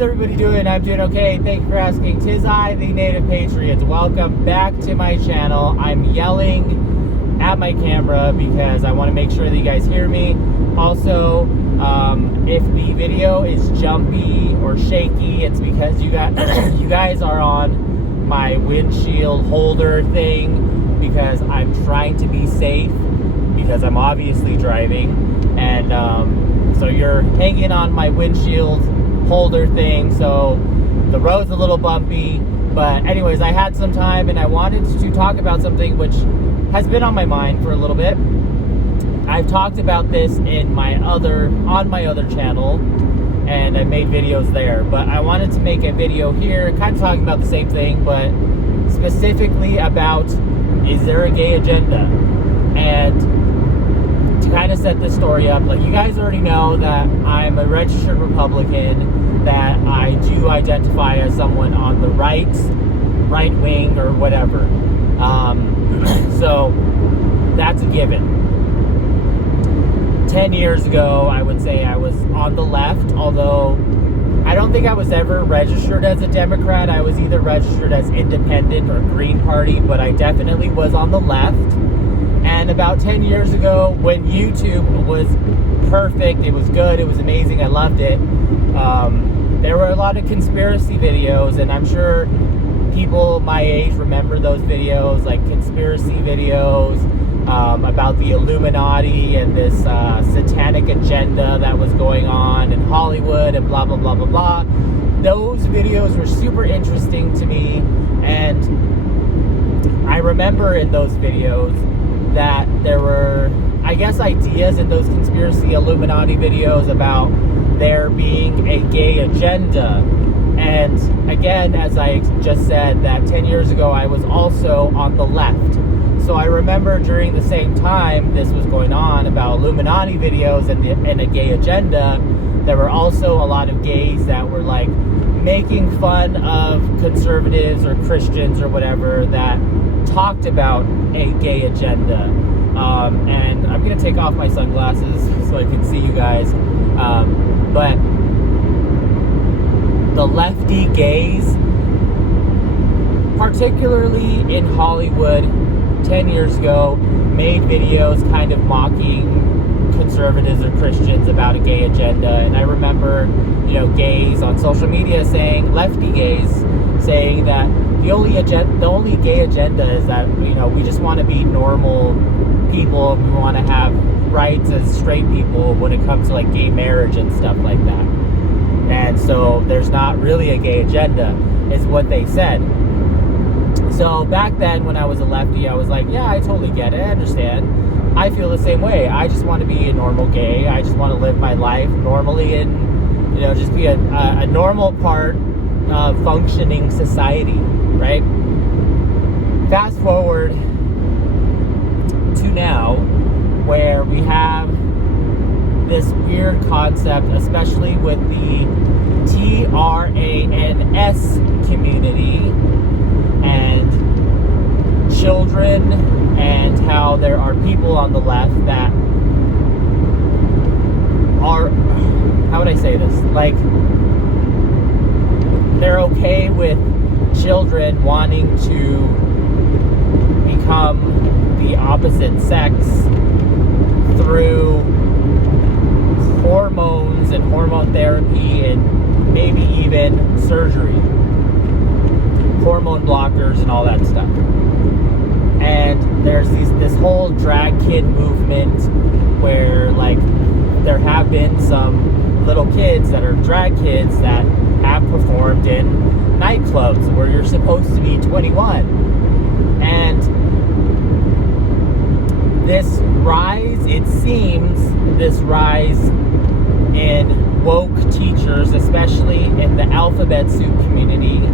How's everybody doing? I'm doing okay. Thank you for asking. 'Tis I, the Native Patriot. Welcome back to my channel. I'm yelling at my camera because I want to make sure that you guys hear me. Also, if the video is jumpy or shaky, it's because you guys are on my windshield holder thing, because I'm trying to be safe, because I'm obviously driving, and so you're hanging on my windshield holder thing, so the road's a little bumpy. But anyways, I had some time and I wanted to talk about something which has been on my mind for a little bit. I've talked about this on my other channel, and I made videos there, but I wanted to make a video here kind of talking about the same thing, but specifically about, is there a gay agenda? And to kind of set this story up, like, you guys already know that I'm a registered Republican, that I do identify as someone on the right wing or whatever. So that's a given. 10 years ago, I would say I was on the left, although I don't think I was ever registered as a Democrat. I was either registered as independent or Green Party, but I definitely was on the left. And about 10 years ago, when YouTube was perfect, it was good, it was amazing, I loved it, there were a lot of conspiracy videos, and I'm sure people my age remember those videos, like conspiracy videos about the Illuminati and this satanic agenda that was going on in Hollywood and blah, blah, blah, blah, blah. Those videos were super interesting to me, and I remember in those videos that there were, I guess, ideas in those conspiracy Illuminati videos about there being a gay agenda. And again, as I just said, that 10 years ago I was also on the left. So I remember during the same time this was going on about Illuminati videos and a gay agenda, there were also a lot of gays that were like making fun of conservatives or Christians or whatever that talked about a gay agenda. And I'm gonna take off my sunglasses so I can see you guys. But the Lefty Gays, particularly in Hollywood 10 years ago, made videos kind of mocking conservatives or Christians about a gay agenda. And I remember, gays on social media saying, Lefty Gays, saying that the only gay agenda is that, we just want to be normal people. We want to have rights as straight people when it comes to like gay marriage and stuff like that. And so there's not really a gay agenda, is what they said. So back then when I was a lefty, I was like, yeah, I totally get it. I understand. I feel the same way. I just want to be a normal gay. I just want to live my life normally and, just be a normal part of functioning society, right? Fast forward to now, where we have this weird concept, especially with the trans community and children, and how there are people on the left that are, how would I say this? Like, they're okay with children wanting to become the opposite sex through hormones and hormone therapy and maybe even surgery, hormone blockers and all that stuff. And there's this whole drag kid movement where, like, there have been some little kids that are drag kids that have performed in nightclubs where you're supposed to be 21. And this rise, it seems, in woke teachers, especially in the alphabet soup community.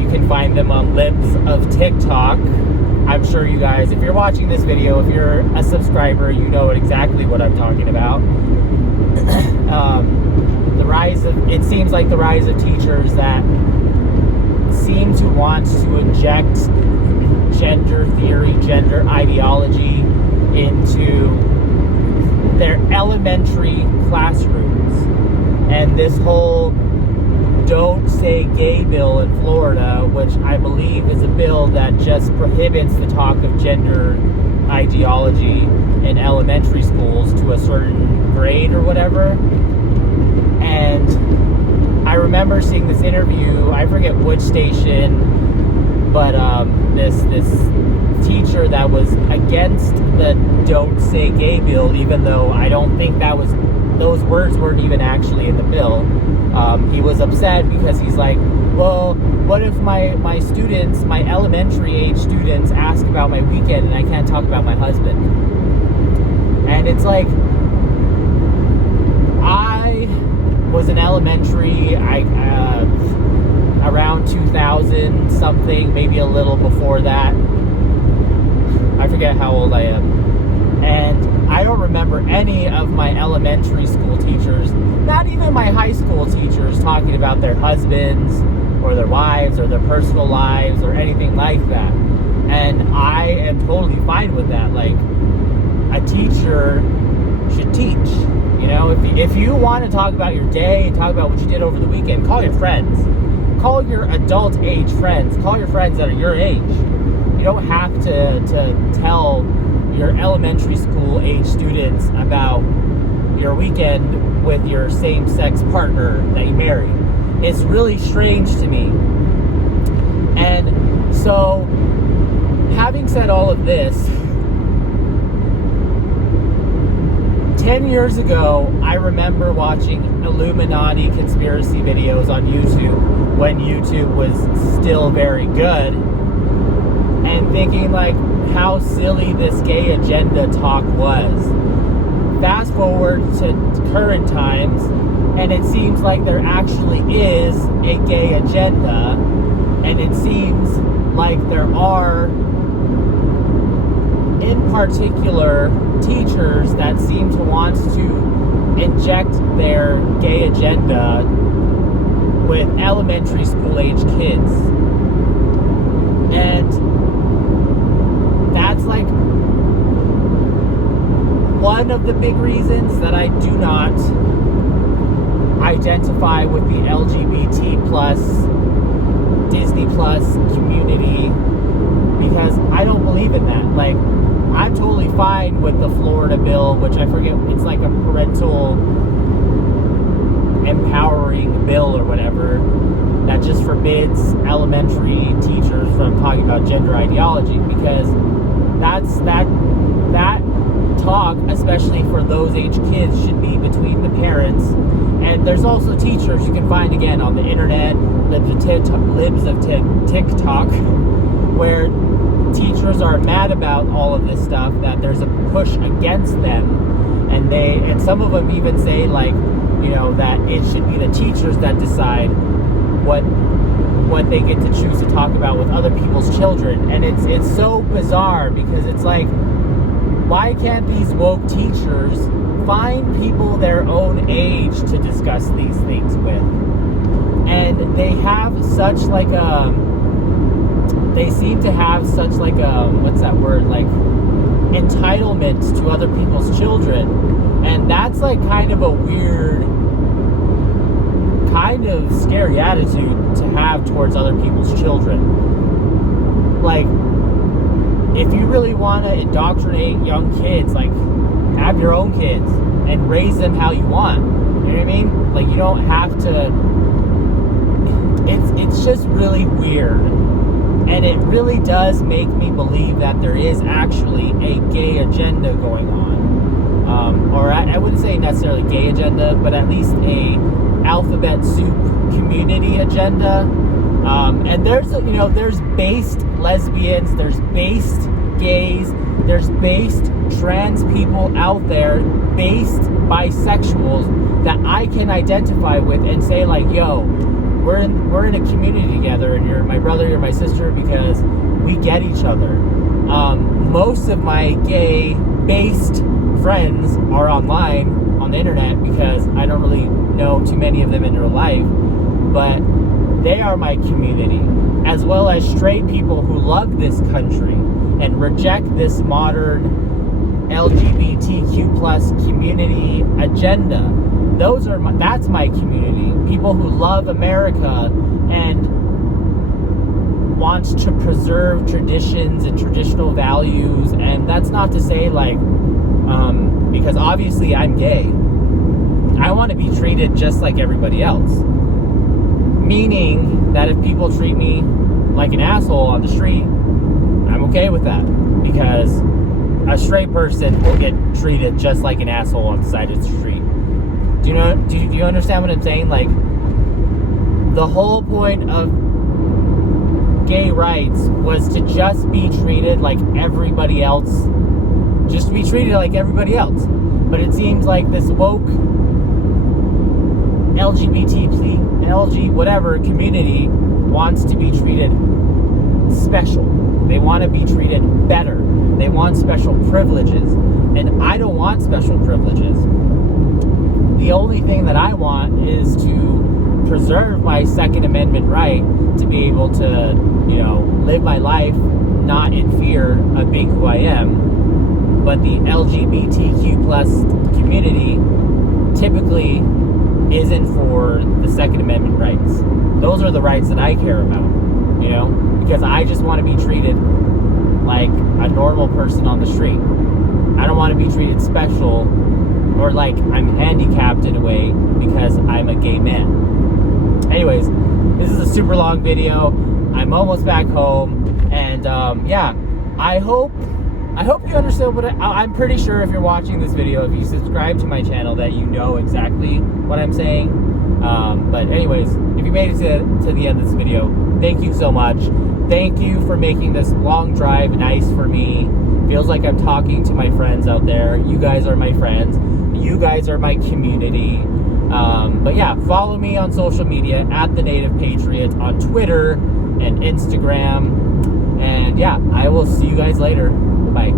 You can find them on Libs of TikTok. I'm sure you guys, if you're watching this video, if you're a subscriber, you know exactly what I'm talking about. It seems like the rise of teachers that seem to want to inject gender theory, gender ideology into their elementary classrooms. And this whole Don't Say Gay bill in Florida, which I believe is a bill that just prohibits the talk of gender ideology in elementary schools to a certain grade or whatever. And I remember seeing this interview, I forget which station, but this teacher that was against the Don't Say Gay bill, even though I don't think those words weren't even actually in the bill. He was upset because he's like, well, what if my students, my elementary age students, ask about my weekend and I can't talk about my husband? And it's like, I was in elementary, around 2000 something, maybe a little before that. I forget how old I am. And I don't remember any of my elementary school teachers, not even my high school teachers, talking about their husbands or their wives or their personal lives or anything like that. And I am totally fine with that. Like, a teacher should teach. You know, if you want to talk about your day, talk about what you did over the weekend, call your friends. Call your adult age friends. Call your friends that are your age. You don't have to tell your elementary school age students about your weekend with your same-sex partner that you married. It's really strange to me. And so, having said all of this, 10 years ago, I remember watching Illuminati conspiracy videos on YouTube when YouTube was still very good, and thinking like how silly this gay agenda talk was. Fast forward to current times, and it seems like there actually is a gay agenda, and it seems like there are, in particular, teachers that seem to want to inject their gay agenda with elementary school age kids. And that's like one of the big reasons that I do not identify with the LGBT plus, Disney plus community, because I don't believe in that. Like, I'm totally fine with the Florida bill, which I forget, it's like a parental empowering bill or whatever, that just forbids elementary teachers from talking about gender ideology, because that talk, especially for those age kids, should be between the parents. And there's also teachers you can find, again, on the internet, libs of TikTok, where teachers are mad about all of this stuff, that there's a push against them, and some of them even say, like, you know, that it should be the teachers that decide what they get to choose to talk about with other people's children. And it's so bizarre, because it's like, why can't these woke teachers find people their own age to discuss these things with? And they have such like they seem to have such like what's that word, like entitlement to other people's children. And that's like kind of a weird, kind of scary attitude to have towards other people's children. Like, if you really want to indoctrinate young kids, like, have your own kids and raise them how you want. You know what I mean? Like, you don't have to. It's just really weird. And it really does make me believe that there is actually a gay agenda going on. Or I wouldn't say necessarily gay agenda, but at least a alphabet soup community agenda. And there's based lesbians, there's based gays, there's based trans people out there, based bisexuals that I can identify with and say, like, yo, we're in a community together, and you're my brother, you're my sister, because we get each other. Most of my gay based friends are online on the internet, because I don't really know too many of them in real life, but they are my community, as well as straight people who love this country and reject this modern LGBTQ plus community agenda. That's my community. People who love America and wants to preserve traditions and traditional values. And that's not to say like, because obviously I'm gay. I want to be treated just like everybody else. Meaning that if people treat me like an asshole on the street, I'm okay with that. Because a straight person will get treated just like an asshole on the side of the street. Do you understand what I'm saying? Like, the whole point of gay rights was to just be treated like everybody else. Just to be treated like everybody else. But it seems like this woke LG whatever community wants to be treated special. They want to be treated better. They want special privileges. And I don't want special privileges. The only thing that I want is to preserve my Second Amendment right to be able to, live my life not in fear of being who I am. But the LGBTQ plus community typically isn't for the Second Amendment rights. Those are the rights that I care about, because I just want to be treated like a normal person on the street. I don't want to be treated special or like I'm handicapped in a way because I'm a gay man. Anyways, this is a super long video. I'm almost back home, and I hope you understand what I'm pretty sure if you're watching this video, if you subscribe to my channel, that you know exactly what I'm saying. But anyways, if you made it to the end of this video, thank you so much. Thank you for making this long drive nice for me. Feels like I'm talking to my friends out there. You guys are my friends. You guys are my community. But yeah, follow me on social media at The Native Patriot on Twitter and Instagram. And yeah, I will see you guys later. Bye.